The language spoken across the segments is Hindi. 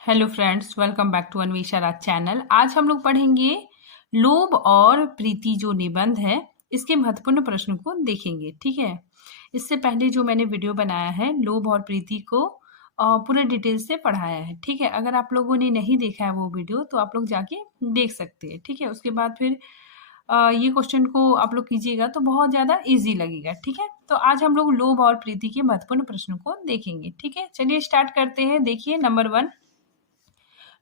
Hello friends, welcome back to Anvesha Raj channel. आज हम लोग पढ़ेंगे लोभ और प्रीति जो निबंध है इसके महत्वपूर्ण प्रश्न को देखेंगे। ठीक है, इससे पहले जो मैंने वीडियो बनाया है लोभ और प्रीति को पूरे डिटेल से पढ़ाया है। ठीक है, अगर आप लोगों ने नहीं देखा है वो वीडियो तो आप लोग जाके देख सकते हैं। ठीक है, उसके बाद फिर ये क्वेश्चन को आप लोग कीजिएगा तो बहुत ज़्यादा इजी लगेगा। ठीक है, तो आज हम लोग लोभ और प्रीति के महत्वपूर्ण प्रश्नों को देखेंगे। ठीक है, चलिए स्टार्ट करते हैं। देखिए, नंबर 1,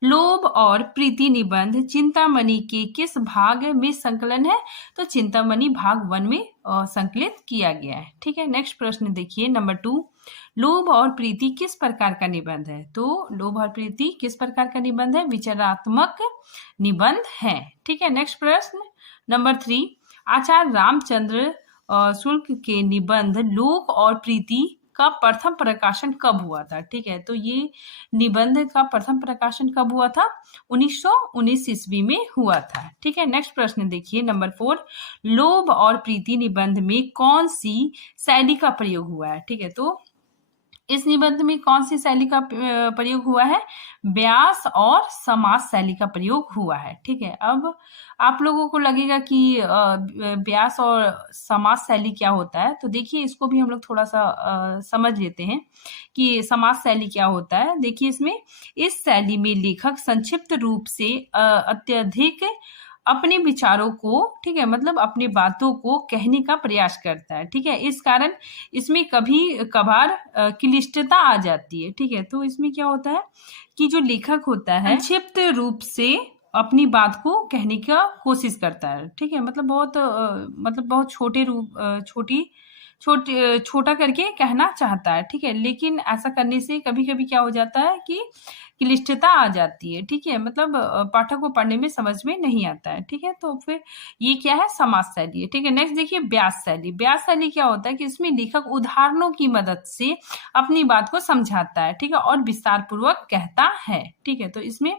लोभ और प्रीति निबंध चिंतामणि के किस भाग में संकलन है? तो चिंतामणि भाग 1 में संकलित किया गया है। ठीक है, नेक्स्ट प्रश्न देखिए, नंबर 2, लोभ और प्रीति किस प्रकार का निबंध है? तो लोभ और प्रीति किस प्रकार का निबंध है? विचारात्मक निबंध है। ठीक है, नेक्स्ट प्रश्न नंबर 3, आचार्य रामचंद्र शुक्ल के निबंध लोभ और प्रीति का प्रथम प्रकाशन कब हुआ था? ठीक है, तो ये निबंध का प्रथम प्रकाशन कब हुआ था? 1919 ईस्वी में हुआ था। ठीक है, नेक्स्ट प्रश्न देखिए, नंबर 4, लोभ और प्रीति निबंध में कौन सी शैली का प्रयोग हुआ है? ठीक है, तो इस निबंध में कौन सी शैली का प्रयोग हुआ है? व्यास और समास शैली का प्रयोग हुआ है। ठीक है, अब आप लोगों को लगेगा कि व्यास और समास शैली क्या होता है, तो देखिए इसको भी हम लोग थोड़ा सा समझ लेते हैं कि समास शैली क्या होता है। देखिए, इसमें इस शैली में लेखक संक्षिप्त रूप से अत्यधिक अपने विचारों को, ठीक है, मतलब अपनी बातों को कहने का प्रयास करता है। ठीक है, इस कारण इसमें कभी कभार क्लिष्टता आ जाती है। ठीक है, तो इसमें क्या होता है कि जो लेखक होता है संक्षिप्त रूप से अपनी बात को कहने का कोशिश करता है। ठीक है, मतलब बहुत छोटे रूप छोटा करके कहना चाहता है। ठीक है, लेकिन ऐसा करने से कभी कभी क्या हो जाता है कि क्लिष्टता आ जाती है। ठीक है, मतलब पाठक को पढ़ने में समझ में नहीं आता है। ठीक है, तो फिर ये क्या है? समास शैली है। ठीक है, नेक्स्ट देखिए, व्यास शैली। व्यास शैली क्या होता है कि इसमें लेखक उदाहरणों की मदद से अपनी बात को समझाता है। ठीक है, और विस्तार पूर्वक कहता है। ठीक है, तो इसमें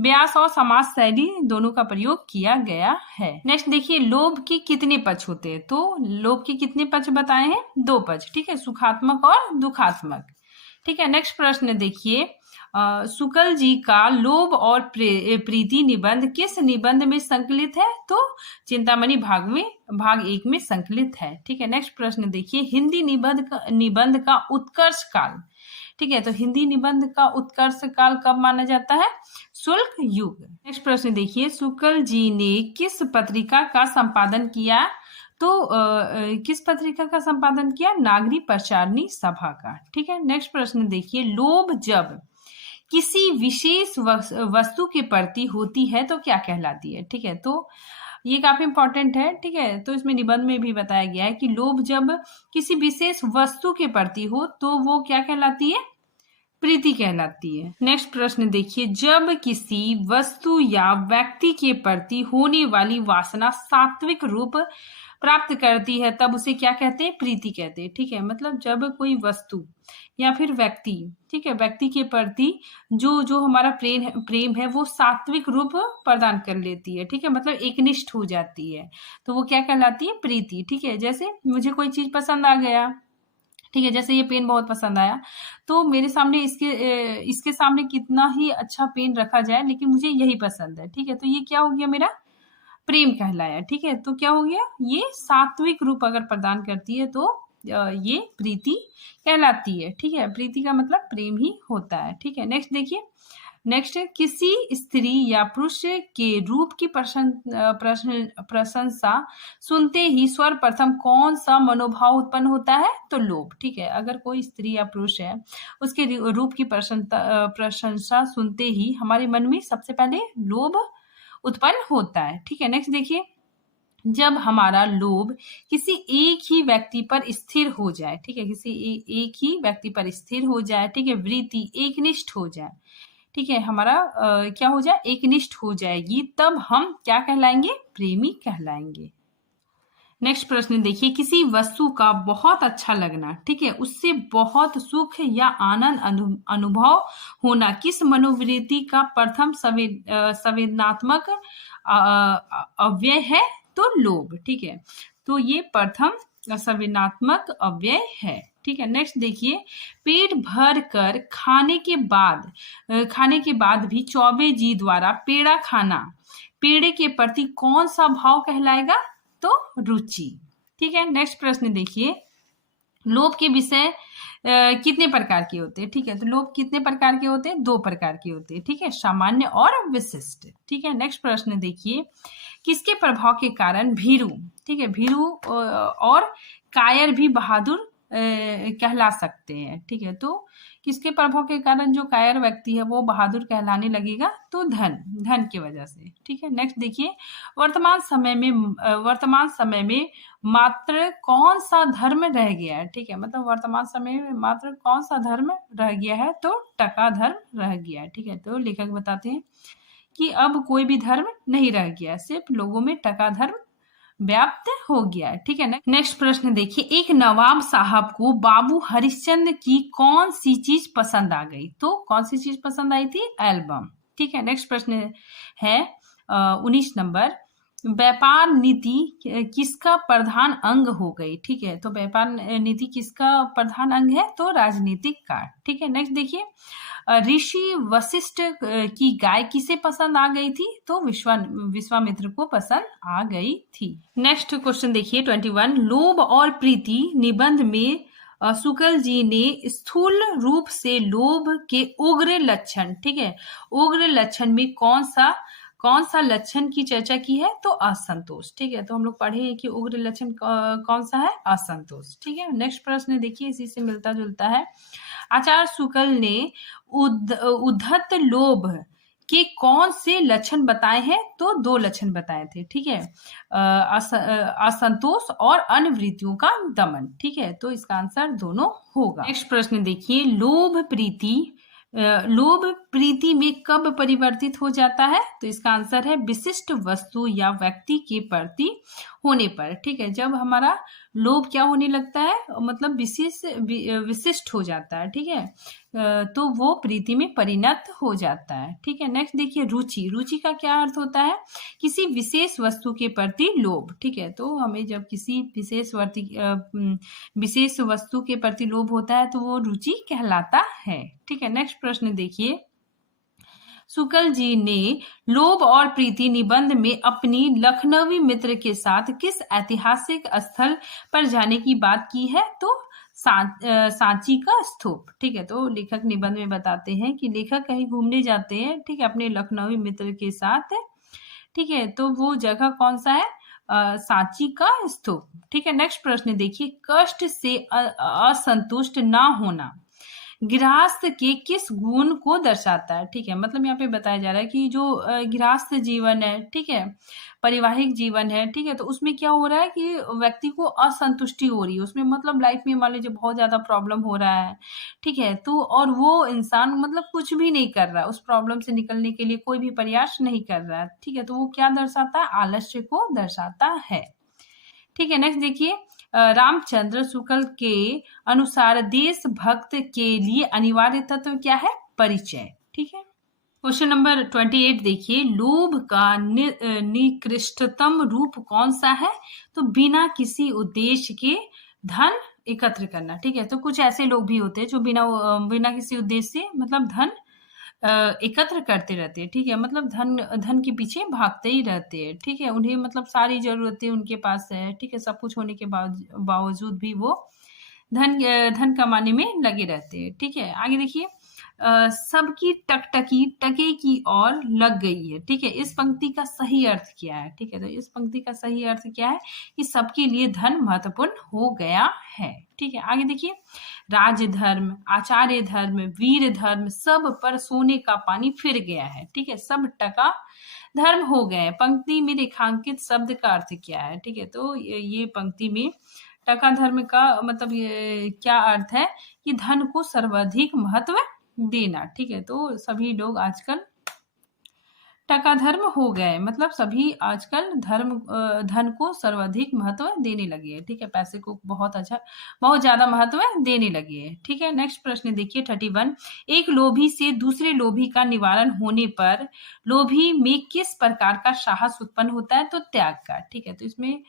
व्यास और समास शैली दोनों का प्रयोग किया गया है। नेक्स्ट देखिए, लोभ के कितने पक्ष होते हैं? तो लोभ के कितने पक्ष बताए हैं? 2 पक्ष। ठीक है, सुखात्मक और दुखात्मक। ठीक है, नेक्स्ट प्रश्न देखिए, शुक्ल जी का लोभ और प्रीति निबंध किस निबंध में संकलित है? तो चिंतामणि भाग 1 में संकलित है। ठीक है, नेक्स्ट प्रश्न देखिए, हिंदी निबंध का उत्कर्ष काल। ठीक है, तो हिंदी निबंध का उत्कर्ष काल कब माना जाता है? शुक्ल युग। नेक्स्ट प्रश्न देखिए, शुक्ल जी ने किस पत्रिका का संपादन किया? तो किस पत्रिका का संपादन किया? नागरी प्रचारणी सभा का। ठीक है, नेक्स्ट प्रश्न देखिए, लोभ जब किसी विशेष वस्तु के प्रति होती है तो क्या कहलाती है? ठीक है, तो ये काफी इंपॉर्टेंट है। ठीक है, तो इसमें निबंध में भी बताया गया है कि लोभ जब किसी विशेष वस्तु के प्रति हो तो वो क्या कहलाती है? प्रीति कहलाती है। नेक्स्ट प्रश्न देखिए, जब किसी वस्तु या व्यक्ति के प्रति होने वाली वासना सात्विक रूप प्राप्त करती है तब उसे क्या कहते हैं? प्रीति कहते हैं। ठीक है, मतलब जब कोई वस्तु या फिर व्यक्ति, ठीक है, व्यक्ति के प्रति जो हमारा प्रेम है वो सात्विक रूप प्रदान कर लेती है। ठीक है, मतलब एकनिष्ठ हो जाती है तो वो क्या कहलाती है? प्रीति। ठीक है, जैसे मुझे कोई चीज पसंद आ गया, ठीक है, जैसे ये पेन बहुत पसंद आया तो मेरे सामने इसके सामने कितना ही अच्छा पेन रखा जाए लेकिन मुझे यही पसंद है। ठीक है, तो ये क्या हो गया? मेरा प्रेम कहलाया। ठीक है, तो क्या हो गया? ये सात्विक रूप अगर प्रदान करती है तो ये प्रीति कहलाती है। ठीक है, प्रीति का मतलब प्रेम ही होता है। ठीक है, नेक्स्ट देखिए, नेक्स्ट, किसी स्त्री या पुरुष के रूप की प्रशंसा सुनते ही सर्वप्रथम कौन सा मनोभाव उत्पन्न होता है? तो लोभ। ठीक है, अगर कोई स्त्री या पुरुष है उसके रूप की प्रशंसा सुनते ही हमारे मन में सबसे पहले लोभ उत्पन्न होता है। ठीक है, नेक्स्ट देखिए, जब हमारा लोभ किसी एक ही व्यक्ति पर स्थिर हो जाए, ठीक है, किसी एक ही व्यक्ति पर स्थिर हो जाए, ठीक है, वृत्ति एकनिष्ठ हो जाए, ठीक है, हमारा क्या हो जाए? एकनिष्ठ हो जाएगी, तब हम क्या कहलाएंगे? प्रेमी कहलाएंगे। नेक्स्ट प्रश्न देखिए, किसी वस्तु का बहुत अच्छा लगना, ठीक है, उससे बहुत सुख या आनंद अनुभव होना किस मनोवृत्ति का प्रथम संवेदनात्मक अव्यय है? तो लोभ। ठीक है, तो ये प्रथम संवेदनात्मक अव्यय है। ठीक है। नेक्स्ट देखिए, पेट भर कर खाने के बाद भी चौबे जी द्वारा पेड़ा खाना पेड़े के प्रति कौन सा भाव कहलाएगा? तो रुचि। ठीक है। नेक्स्ट प्रश्न देखिए, लोभ के विषय कितने प्रकार के होते हैं? ठीक है, तो लोभ कितने प्रकार के होते हैं? 2 प्रकार के होते हैं। ठीक है, सामान्य और विशिष्ट। ठीक है। नेक्स्ट प्रश्न देखिए, किसके प्रभाव के कारण भीरू, ठीक है, भीरू और कायर भी बहादुर कहला सकते हैं? ठीक है, तो किसके प्रभाव के कारण जो कायर व्यक्ति है वो बहादुर कहलाने लगेगा? तो धन की वजह से। ठीक है। नेक्स्ट देखिए, वर्तमान समय में मात्र कौन सा धर्म रह गया है? ठीक है, मतलब वर्तमान समय में मात्र कौन सा धर्म रह गया है? तो टका धर्म रह गया है। ठीक है, तो लेखक बताते हैं कि अब कोई भी धर्म नहीं रह गया, सिर्फ लोगों में टका धर्म व्याप्त हो गया है। ठीक है। नेक्स्ट प्रश्न देखिए, एक नवाब साहब को बाबू हरिश्चंद्र की कौन सी चीज पसंद आ गई? तो कौन सी चीज पसंद आई थी? एल्बम। ठीक है। नेक्स्ट प्रश्न है 19 नंबर, व्यापार नीति किसका प्रधान अंग हो गई? ठीक है, तो व्यापार नीति किसका प्रधान अंग है? तो राजनीतिक का। ठीक है। नेक्स्ट देखिए, ऋषि वशिष्ठ की गाय किसे पसंद आ गई थी? तो विश्वामित्र को पसंद आ गई थी। नेक्स्ट क्वेश्चन देखिए 21, लोभ और प्रीति निबंध में शुक्ल जी ने स्थूल रूप से लोभ के उग्र लक्षण, ठीक है, उग्र लक्षण में कौन सा लक्षण की चर्चा की है? तो असंतोष। ठीक है, तो हम लोग पढ़े हैं कि उग्र लक्षण कौन सा है? असंतोष। ठीक है। नेक्स्ट प्रश्न देखिए, इसी से मिलता जुलता है, आचार्य शुक्ल ने उद्धत लोभ के कौन से लक्षण बताए हैं? तो 2 लक्षण बताए थे। ठीक है, असंतोष और अन्य वृत्तियों का दमन। ठीक है, तो इसका आंसर दोनों होगा। नेक्स्ट प्रश्न देखिए, लोभ प्रीति में कब परिवर्तित हो जाता है? तो इसका आंसर है विशिष्ट वस्तु या व्यक्ति के प्रति होने पर। ठीक है, जब हमारा लोभ क्या होने लगता है? मतलब विशिष्ट हो जाता है। ठीक है, तो वो प्रीति में परिणत हो जाता है। ठीक है। नेक्स्ट देखिए, रुचि का क्या अर्थ होता है? किसी विशेष वस्तु के प्रति लोभ। ठीक है, तो हमें जब किसी विशेष वस्तु के प्रति लोभ होता है तो वो रुचि कहलाता है। ठीक है। नेक्स्ट प्रश्न देखिए, शुक्ल जी ने लोभ और प्रीति निबंध में अपनी लखनवी मित्र के साथ किस ऐतिहासिक स्थल पर जाने की बात की है? तो सांची का स्तूप। ठीक है, तो लेखक निबंध में बताते हैं कि लेखक कहीं घूमने जाते हैं, ठीक है, अपने लखनवी मित्र के साथ। ठीक है, तो वो जगह कौन सा है? सांची का स्तूप। ठीक है। नेक्स्ट प्रश्न देखिए, कष्ट से असंतुष्ट ना होना गृहस्थ के किस गुण को दर्शाता है? ठीक है, मतलब यहाँ पे बताया जा रहा है कि जो गृहस्थ जीवन है, ठीक है, पारिवारिक जीवन है, ठीक है, तो उसमें क्या हो रहा है कि व्यक्ति को असंतुष्टि हो रही है उसमें, मतलब लाइफ में मान लीजिए बहुत ज्यादा प्रॉब्लम हो रहा है, ठीक है, तो और वो इंसान मतलब कुछ भी नहीं कर रहा है, उस प्रॉब्लम से निकलने के लिए कोई भी प्रयास नहीं कर रहा है। ठीक है, तो वो क्या दर्शाता है? आलस्य को दर्शाता है। ठीक है। नेक्स्ट देखिए, रामचंद्र शुक्ल के अनुसार देशभक्त के लिए अनिवार्य तत्व क्या है? परिचय। ठीक है। क्वेश्चन नंबर 28 देखिए, लोभ का निकृष्टतम रूप कौन सा है? तो बिना किसी उद्देश्य के धन एकत्र करना। ठीक है, तो कुछ ऐसे लोग भी होते हैं जो बिना किसी उद्देश्य से मतलब धन एकत्र करते रहते हैं। ठीक है, मतलब धन के पीछे भागते ही रहते हैं। ठीक है, उन्हें मतलब सारी जरूरतें उनके पास है, ठीक है, सब कुछ होने के बावजूद भी वो धन कमाने में लगे रहते हैं। ठीक है, आगे देखिए, सबकी टकटकी टके की ओर लग गई है। ठीक है, इस पंक्ति का सही अर्थ क्या है? ठीक है, तो इस पंक्ति का सही अर्थ क्या है कि सबके लिए धन महत्वपूर्ण हो गया है। ठीक है, आगे देखिए, राजधर्म, आचार्य धर्म, वीर धर्म सब पर सोने का पानी फिर गया है। ठीक है, सब टका धर्म हो गए। पंक्ति में रेखांकित शब्द का अर्थ क्या है? ठीक है, तो ये पंक्ति में टका धर्म का मतलब क्या अर्थ है कि धन को सर्वाधिक महत्व देना। ठीक है, तो सभी लोग आजकल टका धर्म हो गए, मतलब सभी आजकल धन को सर्वाधिक महत्व देने लगे हैं। ठीक है, पैसे को बहुत ज्यादा महत्व देने लगे हैं। ठीक है, नेक्स्ट प्रश्न देखिए 31, एक लोभी से दूसरे लोभी का निवारण होने पर लोभी में किस प्रकार का साहस उत्पन्न होता है? तो त्याग का। ठीक है, तो इसमें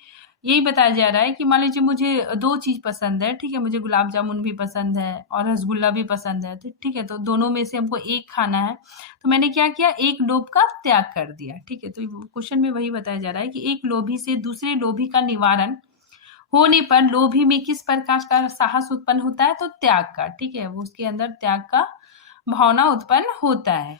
यही बताया जा रहा है कि मान लीजिए मुझे 2 चीज़ पसंद है, ठीक है? मुझे गुलाब जामुन भी पसंद है और रसगुल्ला भी पसंद है, तो ठीक है? तो दोनों में से हमको एक खाना है, तो मैंने क्या किया, एक लोभ का त्याग कर दिया, ठीक है? तो क्वेश्चन में वही बताया जा रहा है कि एक लोभी से दूसरे लोभी का निवारण होने पर लोभी में किस प्रकार का साहस उत्पन्न होता है, तो त्याग का, ठीक है? वो उसके अंदर त्याग का भावना उत्पन्न होता है।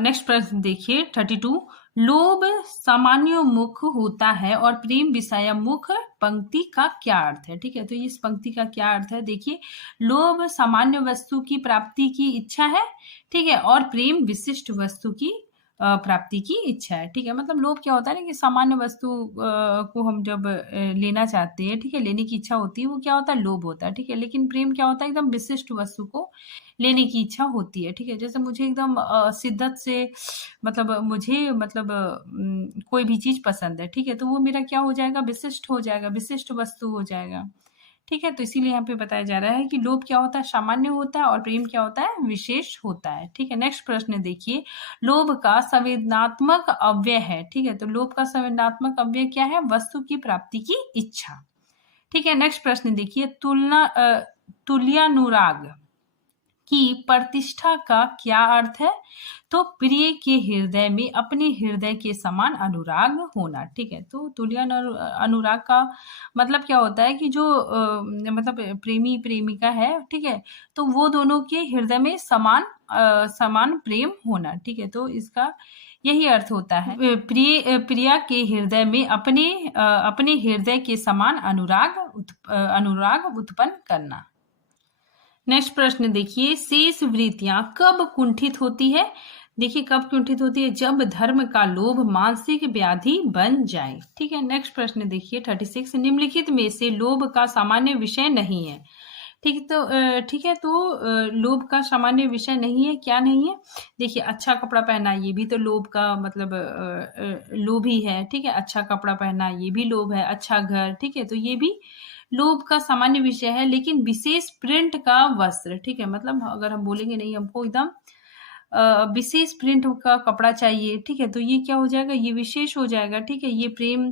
नेक्स्ट प्रश्न देखिए 32। लोभ सामान्योन्मुख होता है और प्रेम विषयोन्मुख पंक्ति का क्या अर्थ है, ठीक है? तो इस पंक्ति का क्या अर्थ है, देखिए, लोभ सामान्य वस्तु की प्राप्ति की इच्छा है, ठीक है, और प्रेम विशिष्ट वस्तु की प्राप्ति की इच्छा है, ठीक है? मतलब लोभ क्या होता है ना कि सामान्य वस्तु को हम जब लेना चाहते हैं, ठीक है, लेने की इच्छा होती है, वो क्या होता है, लोभ होता है, ठीक है? लेकिन प्रेम क्या होता है, एकदम विशिष्ट वस्तु को लेने की इच्छा होती है, ठीक है? जैसे मुझे एकदम शिद्दत से मतलब मुझे मतलब कोई भी चीज़ पसंद है, ठीक है? तो वो मेरा क्या हो जाएगा, विशिष्ट हो जाएगा, विशिष्ट वस्तु हो जाएगा, ठीक है? तो इसीलिए यहाँ पे बताया जा रहा है कि लोभ क्या होता है, सामान्य होता है, और प्रेम क्या होता है, विशेष होता है, ठीक है? नेक्स्ट प्रश्न देखिए, लोभ का संवेदनात्मक अव्यय है, ठीक है? तो लोभ का संवेदनात्मक अव्यय क्या है, वस्तु की प्राप्ति की इच्छा, ठीक है? नेक्स्ट प्रश्न देखिए, तुल्यानुराग की प्रतिष्ठा का क्या अर्थ है, तो प्रिय के हृदय में अपने हृदय के समान अनुराग होना, ठीक है? तो तुल्य अनुराग का मतलब क्या होता है कि जो मतलब प्रेमी प्रेमिका है, ठीक है, तो वो दोनों के हृदय में समान प्रेम होना, ठीक है? तो इसका यही अर्थ होता है, प्रिया के हृदय में अपने हृदय के समान अनुराग उत्पन्न करना। नेक्स्ट प्रश्न देखिए, शेष वृत्तियां कब कुंठित होती है, देखिए कब कुंठित होती है, जब धर्म का लोभ मानसिक व्याधि बन जाए, ठीक है? नेक्स्ट प्रश्न देखिए 36। निम्नलिखित में से लोभ का सामान्य विषय नहीं है, ठीक है, तो लोभ का सामान्य विषय नहीं है, क्या नहीं है, देखिए अच्छा कपड़ा पहनना, ये भी तो लोभ का मतलब लोभ ही है, ठीक है? अच्छा कपड़ा पहनना ये भी लोभ है, अच्छा घर, ठीक है, तो ये भी लोभ का सामान्य विषय है। लेकिन विशेष प्रिंट का वस्त्र, ठीक है, मतलब अगर हम बोलेंगे नहीं हमको एकदम विशेष प्रिंट का कपड़ा चाहिए, ठीक है, तो ये क्या हो जाएगा, ये विशेष हो जाएगा, ठीक है, ये प्रेम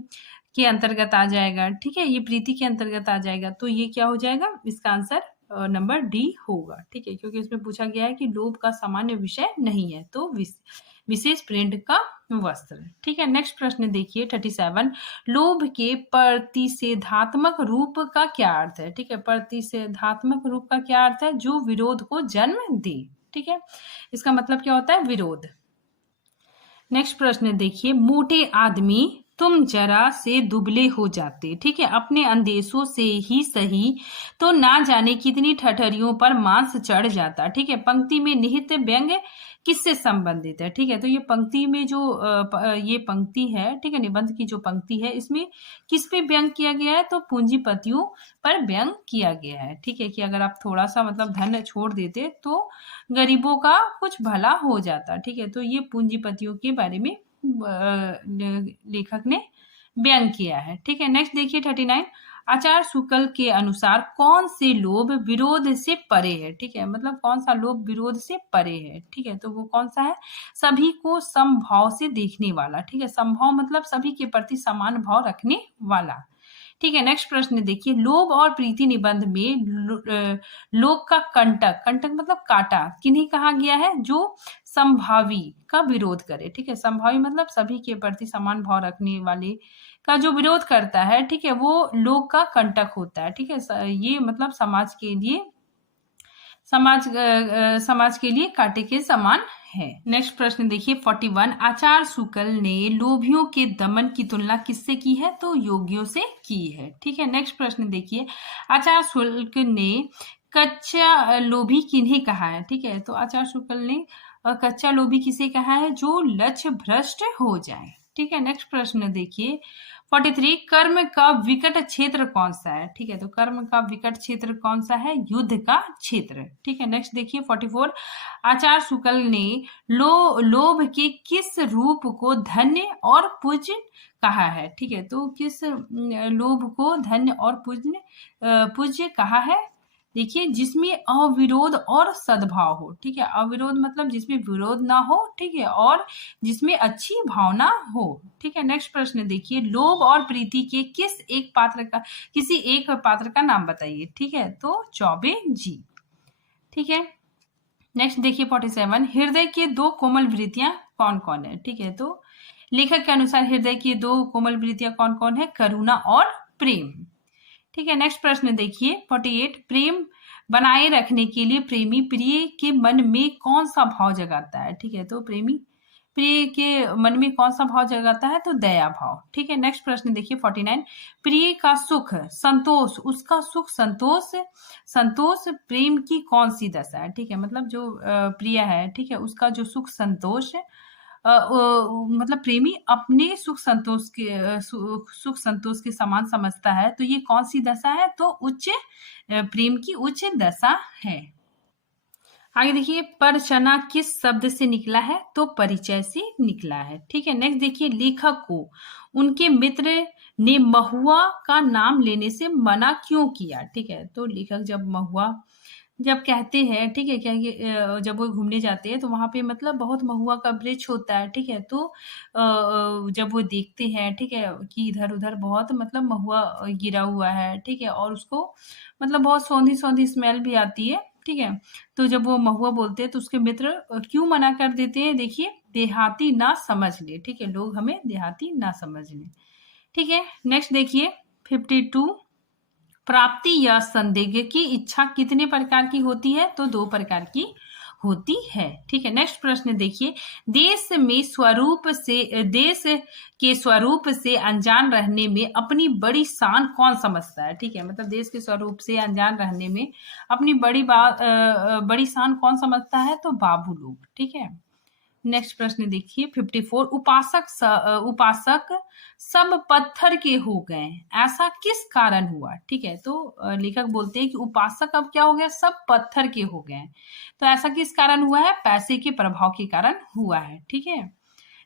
के अंतर्गत आ जाएगा, ठीक है, ये प्रीति के अंतर्गत आ जाएगा, तो ये क्या हो जाएगा, इसका आंसर नंबर डी होगा, ठीक है, क्योंकि इसमें पूछा गया है कि लोभ का सामान्य विषय नहीं है, तो विशेष प्रिंट का वस्त्र, ठीक है? नेक्स्ट प्रश्न देखिए 37। लोभ के प्रतिषेधात्मक रूप का क्या अर्थ है, ठीक है? प्रतिषेधात्मक रूप का क्या अर्थ है, जो विरोध को जन्म दे, ठीक है? इसका मतलब क्या होता है, विरोध। नेक्स्ट प्रश्न देखिए, मोटे आदमी तुम जरा से दुबले हो जाते, ठीक है, अपने अंदेशों से ही सही, तो ना जाने कितनी ठठरियों पर मांस चढ़ जाता, ठीक है? पंक्ति में निहित व्यंग किससे संबंधित है, ठीक है? तो ये पंक्ति में जो ये पंक्ति है, ठीक है, निबंध की जो पंक्ति है, इसमें किस पे व्यंग किया गया है, तो पूंजीपतियों पर व्यंग किया गया है, ठीक है, कि अगर आप थोड़ा सा मतलब धन छोड़ देते तो गरीबों का कुछ भला हो जाता, ठीक है? तो ये पूंजीपतियों के बारे में लेखक ने व्यंग किया है, ठीक है? नेक्स्ट देखिए 39। आचार्य शुक्ल के अनुसार कौन से लोभ विरोध से परे है, ठीक है, मतलब कौन सा लोभ विरोध से परे है, ठीक है, तो वो कौन सा है, सभी को समभाव से देखने वाला, ठीक है, समभाव मतलब सभी के प्रति समान भाव रखने वाला, ठीक है? नेक्स्ट प्रश्न देखिए, लोभ और प्रीति निबंध में लोभ का कंटक, कंटक मतलब काटा, किन्हें कहा गया है, जो संभावी का विरोध करे, ठीक है, संभावी मतलब सभी के प्रति समान भाव रखने वाले का जो विरोध करता है, ठीक है, वो लोभ का कंटक होता है, ठीक है? ये मतलब समाज के लिए कांटे के समान है। नेक्स्ट प्रश्न देखिए 41। आचार्य शुक्ल ने लोभियों के दमन की तुलना किससे की है, तो योगियों से की है, ठीक है? नेक्स्ट प्रश्न देखिए, आचार्य शुक्ल ने कच्चा लोभी किन्हें कहा है, ठीक है, तो आचार्य शुक्ल ने कच्चा लोभी किसे कहा है, जो लक्ष्य भ्रष्ट हो जाए, ठीक है? नेक्स्ट प्रश्न देखिए 43। कर्म का विकट क्षेत्र कौन सा है, ठीक है, तो कर्म का विकट क्षेत्र कौन सा है, युद्ध का क्षेत्र, ठीक है? नेक्स्ट देखिए 44। आचार्य शुक्ल ने लोभ के किस रूप को धन्य और पूज्य कहा है, ठीक है, तो किस लोभ को धन्य और पूज्य कहा है, देखिए जिसमें अविरोध और सद्भाव हो, ठीक है, अविरोध मतलब जिसमें विरोध ना हो, ठीक है, और जिसमें अच्छी भावना हो, ठीक है। नेक्स्ट प्रश्न देखिए, लोभ और प्रीति के किसी एक पात्र का नाम बताइए, ठीक है, तो चौबे जी, ठीक है। नेक्स्ट देखिए 47, हृदय के दो कोमल वृत्तियां कौन कौन है, ठीक है, तो लेखक के अनुसार हृदय की दो कोमल वृत्तियां कौन कौन है, करुणा और प्रेम, ठीक है। नेक्स्ट प्रश्न देखिए 48, प्रेम बनाए रखने के लिए प्रेमी प्रिय के मन में कौन सा भाव जगाता है, ठीक है, तो प्रेमी प्रिय के मन में कौन सा भाव जगाता है, तो दया भाव, ठीक है। नेक्स्ट प्रश्न देखिए 49, प्रिय का सुख संतोष, उसका सुख संतोष, संतोष प्रेम की कौन सी दशा है, ठीक है, मतलब जो प्रिय है, ठीक है, उसका जो सुख संतोष मतलब प्रेमी अपने सुख संतोष के समान समझता है, तो ये कौन सी दशा है, तो उच्च प्रेम की उच्च दशा है। आगे देखिए, परचना किस शब्द से निकला है, तो परिचय से निकला है, ठीक है। नेक्स्ट देखिए, लेखक को उनके मित्र ने महुआ का नाम लेने से मना क्यों किया, ठीक है, तो लेखक जब कहते हैं, ठीक है, क्या जब वो घूमने जाते हैं तो वहां पे मतलब बहुत महुआ का वृक्ष होता है, ठीक है, तो जब वो देखते हैं, ठीक है, कि इधर उधर बहुत मतलब महुआ गिरा हुआ है, ठीक है, और उसको मतलब बहुत सौंधी सौंधी स्मेल भी आती है, ठीक है, तो जब वो महुआ बोलते हैं तो उसके मित्र क्यों मना कर देते हैं, देखिए देहाती ना समझ ले, ठीक है, लोग हमें देहाती ना समझ ले, ठीक है। नेक्स्ट देखिए 52, प्राप्ति या संदिग्ध की इच्छा कितने प्रकार की होती है, तो 2 प्रकार की होती है, ठीक है। नेक्स्ट प्रश्न देखिए, देश के स्वरूप से अनजान रहने में अपनी बड़ी शान कौन समझता है, ठीक है, मतलब देश के स्वरूप से अनजान रहने में अपनी बड़ी शान कौन समझता है, तो बाबू लोग, ठीक है। नेक्स्ट प्रश्न देखिए 54, उपासक सब पत्थर के हो गए, ऐसा किस कारण हुआ, ठीक है, तो लेखक बोलते हैं कि उपासक अब क्या हो गया, सब पत्थर के हो गए, तो ऐसा किस कारण हुआ है, पैसे के प्रभाव के कारण हुआ है, ठीक है।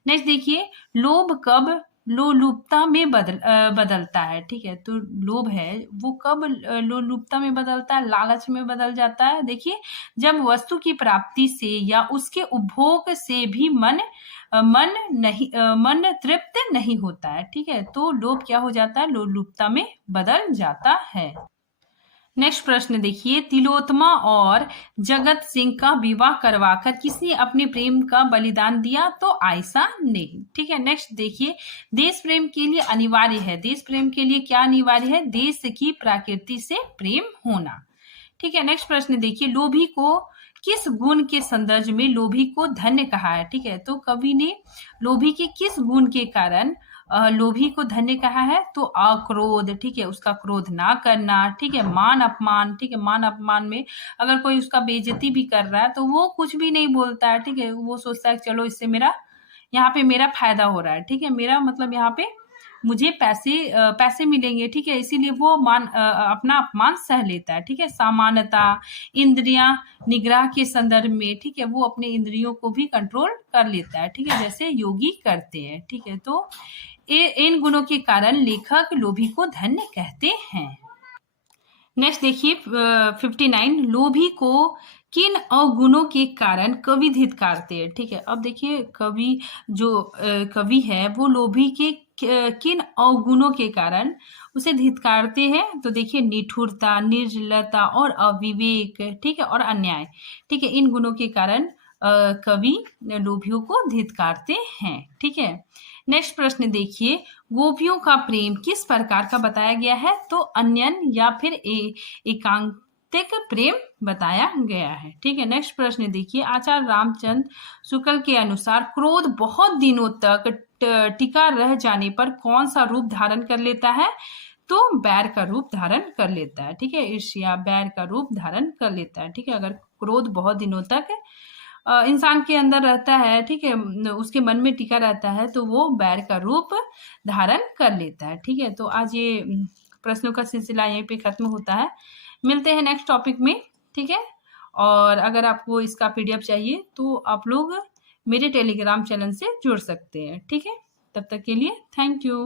नेक्स्ट देखिए, लोभ कब लोलुपता में बदलता है, ठीक है, तो लोभ है वो कब लोलुपता में बदलता है, लालच में बदल जाता है, देखिए जब वस्तु की प्राप्ति से या उसके उपभोग से भी मन तृप्त नहीं होता है, ठीक है, तो लोभ क्या हो जाता है, लोलुपता में बदल जाता है। नेक्स्ट प्रश्न देखिए, तिलोत्तमा और जगत सिंह का विवाह करवाकर किसने अपने प्रेम का बलिदान दिया, तो आयशा ने, ठीक है। नेक्स्ट देखिए, देश प्रेम के लिए अनिवार्य है, देश प्रेम के लिए क्या अनिवार्य है, देश की प्रकृति से प्रेम होना, ठीक है। नेक्स्ट प्रश्न देखिए, लोभी को किस गुण के संदर्भ में लोभी को धन्य कहा है, ठीक है, तो कवि ने लोभी के किस गुण के कारण लोभी को धन्य कहा है, तो अक्रोध, ठीक है, उसका क्रोध ना करना, ठीक है, मान अपमान, ठीक है, मान अपमान में अगर कोई उसका बेइज्जती भी कर रहा है तो वो कुछ भी नहीं बोलता है, ठीक है, वो सोचता है चलो इससे यहाँ पे मेरा फायदा हो रहा है, ठीक है, मेरा मतलब यहाँ पे मुझे पैसे मिलेंगे, ठीक है, इसीलिए वो अपना अपमान सह लेता है, ठीक है। समानता, इंद्रियां निग्रह के संदर्भ में, ठीक है, वो अपने इंद्रियों को भी कंट्रोल कर लेता है, ठीक है, जैसे योगी करते हैं, ठीक है, तो इन गुणों के कारण लेखक लोभी को धन्य कहते हैं। नेक्स्ट देखिए 59, लोभी को किन अवगुणों के कारण कवि धिक्कारते हैं, ठीक है, अब देखिए कवि है वो लोभी के किन अवगुणों के कारण उसे धिक्कारते हैं, तो देखिए निठुरता, निर्जलता और अविवेक, ठीक है, और अन्याय, ठीक है, इन गुणों के कारण कवि लोभियों को धिक्कारते हैं, ठीक है। नेक्स्ट प्रश्न देखिए, गोपियों का प्रेम किस प्रकार का बताया गया है, तो अन्यन या फिर एकांतिक प्रेम बताया गया है, ठीक है। नेक्स्ट प्रश्न देखिए, आचार्य रामचंद्र शुक्ल के अनुसार क्रोध बहुत दिनों तक टिका रह जाने पर कौन सा रूप धारण कर लेता है, तो बैर का रूप धारण कर लेता है, ठीक है, ईर्ष्या बैर का रूप धारण कर लेता है, ठीक है, अगर क्रोध बहुत दिनों तक इंसान के अंदर रहता है, ठीक है, उसके मन में टिका रहता है तो वो बैर का रूप धारण कर लेता है, ठीक है। तो आज ये प्रश्नों का सिलसिला यहीं पे खत्म होता है, मिलते हैं नेक्स्ट टॉपिक में, ठीक है, और अगर आपको इसका PDF चाहिए तो आप लोग मेरे टेलीग्राम चैनल से जुड़ सकते हैं, ठीक है, तब तक के लिए थैंक यू।